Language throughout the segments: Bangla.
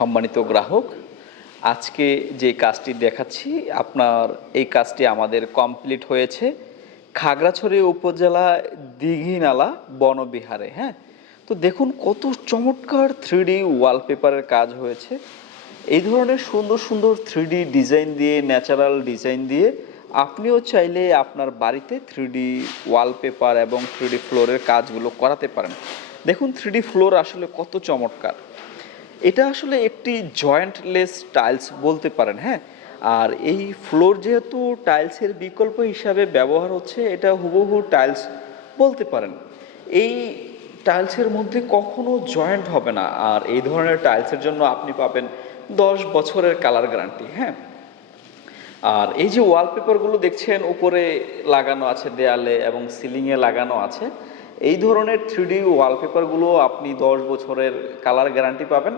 সম্মানিত গ্রাহক, আজকে যে কাজটি দেখাচ্ছি, আপনার এই কাজটি আমাদের কমপ্লিট হয়েছে খাগড়াছড়ি উপজেলা দিঘিনালা বনবিহারে হ্যাঁ? তো দেখুন কত চমৎকার থ্রি ওয়ালপেপারের কাজ হয়েছে। এই ধরনের সুন্দর সুন্দর থ্রি ডিজাইন দিয়ে ন্যাচারাল ডিজাইন দিয়ে আপনিও চাইলে আপনার বাড়িতে থ্রি ওয়ালপেপার এবং থ্রি ফ্লোরের কাজগুলো করাতে পারেন। দেখুন থ্রি ফ্লোর আসলে কত চমৎকার। এটা আসলে একটি জয়েন্টলেস টাইলস বলতে পারেন হ্যাঁ? আর এই ফ্লোর যেহেতু টাইলসের বিকল্প হিসাবে ব্যবহার হচ্ছে, এটা হুবহু টাইলস বলতে পারেন। এই টাইলসের মধ্যে কখনো জয়েন্ট হবে না, আর এই ধরনের টাইলসের জন্য আপনি পাবেন দশ বছরের কালার গ্যারান্টি হ্যাঁ? আর এই যে ওয়ালপেপারগুলো দেখছেন, উপরে লাগানো আছে দেয়ালে এবং সিলিংয়ে লাগানো আছে এই ধরনের থ্রি ওয়ালপেপারগুলো আপনি দশ বছরের কালার গ্যারান্টি পাবেন।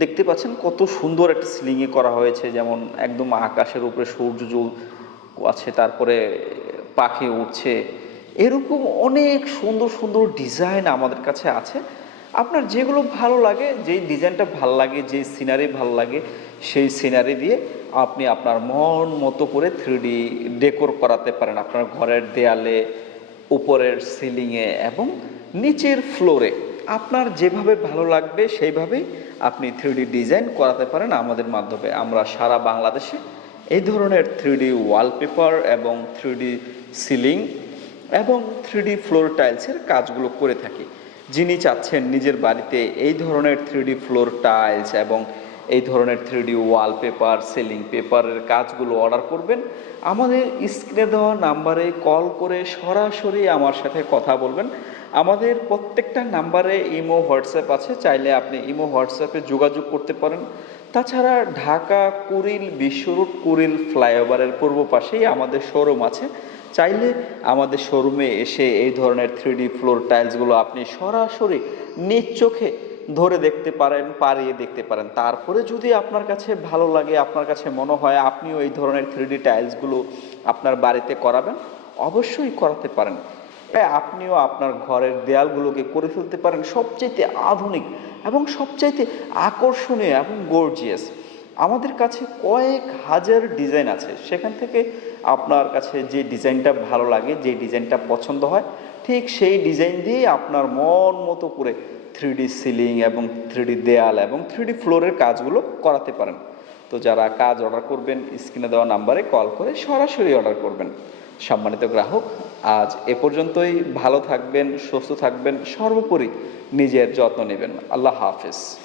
দেখতে পাচ্ছেন কত সুন্দর একটা সিলিংয়ে করা হয়েছে, যেমন একদম আকাশের উপরে সূর্য জল আছে, তারপরে পাখি উঠছে এরকম অনেক সুন্দর সুন্দর ডিজাইন আমাদের কাছে আছে। আপনার যেগুলো ভালো লাগে, যেই ডিজাইনটা ভালো লাগে, যেই সিনারি ভালো লাগে, সেই সিনারি দিয়ে আপনি আপনার মন মতো করে থ্রি ডেকোর করাতে পারেন। আপনার ঘরের দেয়ালে উপরের সিলিংয়ে এবং নিচের ফ্লোরে আপনার যেভাবে ভালো লাগবে সেইভাবেই আপনি থ্রি ডিজাইন করাতে পারেন আমাদের মাধ্যমে। আমরা সারা বাংলাদেশে এই ধরনের থ্রি ওয়ালপেপার এবং থ্রি সিলিং এবং থ্রি ফ্লোর টাইলসের কাজগুলো করে থাকি। যিনি চাচ্ছেন নিজের বাড়িতে এই ধরনের থ্রি ফ্লোর টাইলস এবং এই ধরনের থ্রি ওয়ালপেপার সেলিং পেপারের কাজগুলো অর্ডার করবেন। আমাদের স্ক্রিনে দেওয়া নাম্বারে কল করে সরাসরি আমার সাথে কথা বলবেন। আমাদের প্রত্যেকটা নাম্বারে ইমো হোয়াটসঅ্যাপ আছে, চাইলে আপনি ইমো হোয়াটসঅ্যাপে যোগাযোগ করতে পারেন। তাছাড়া ঢাকা কুরিল, বিশ্ব কুরিল ফ্লাইওভারের পূর্ব পাশেই আমাদের শোরুম আছে। চাইলে আমাদের শোরুমে এসে এই ধরনের থ্রি ফ্লোর টাইলসগুলো আপনি সরাসরি নিজ চোখে ধরে দেখতে পারেন পারিয়ে দেখতে পারেন। তারপরে যদি আপনার কাছে ভালো লাগে, আপনার কাছে মনে হয় আপনিও এই ধরনের থ্রি টাইলসগুলো আপনার বাড়িতে করাবেন, অবশ্যই করাতে পারেন। আপনিও আপনার ঘরের দেয়ালগুলোকে করে ফেলতে পারেন সবচাইতে আধুনিক এবং সবচাইতে আকর্ষণীয় এবং গর্জিয়াস আমাদের কাছে কয়েক হাজার ডিজাইন আছে। সেখান থেকে আপনার কাছে যে ডিজাইনটা ভালো লাগে, যে ডিজাইনটা পছন্দ হয়, ঠিক সেই ডিজাইন দিয়ে আপনার মন মতো করে থ্রি সিলিং এবং থ্রি দেয়াল এবং থ্রি ফ্লোরের কাজগুলো করাতে পারেন। তো যারা কাজ অর্ডার করবেন স্ক্রিনে দেওয়া নাম্বারে কল করে সরাসরি অর্ডার করবেন। সম্মানিত গ্রাহক, আজ এ পর্যন্তই। ভালো থাকবেন, সুস্থ থাকবেন, সর্বোপরি নিজের যত্ন নেবেন। আল্লাহ হাফেজ।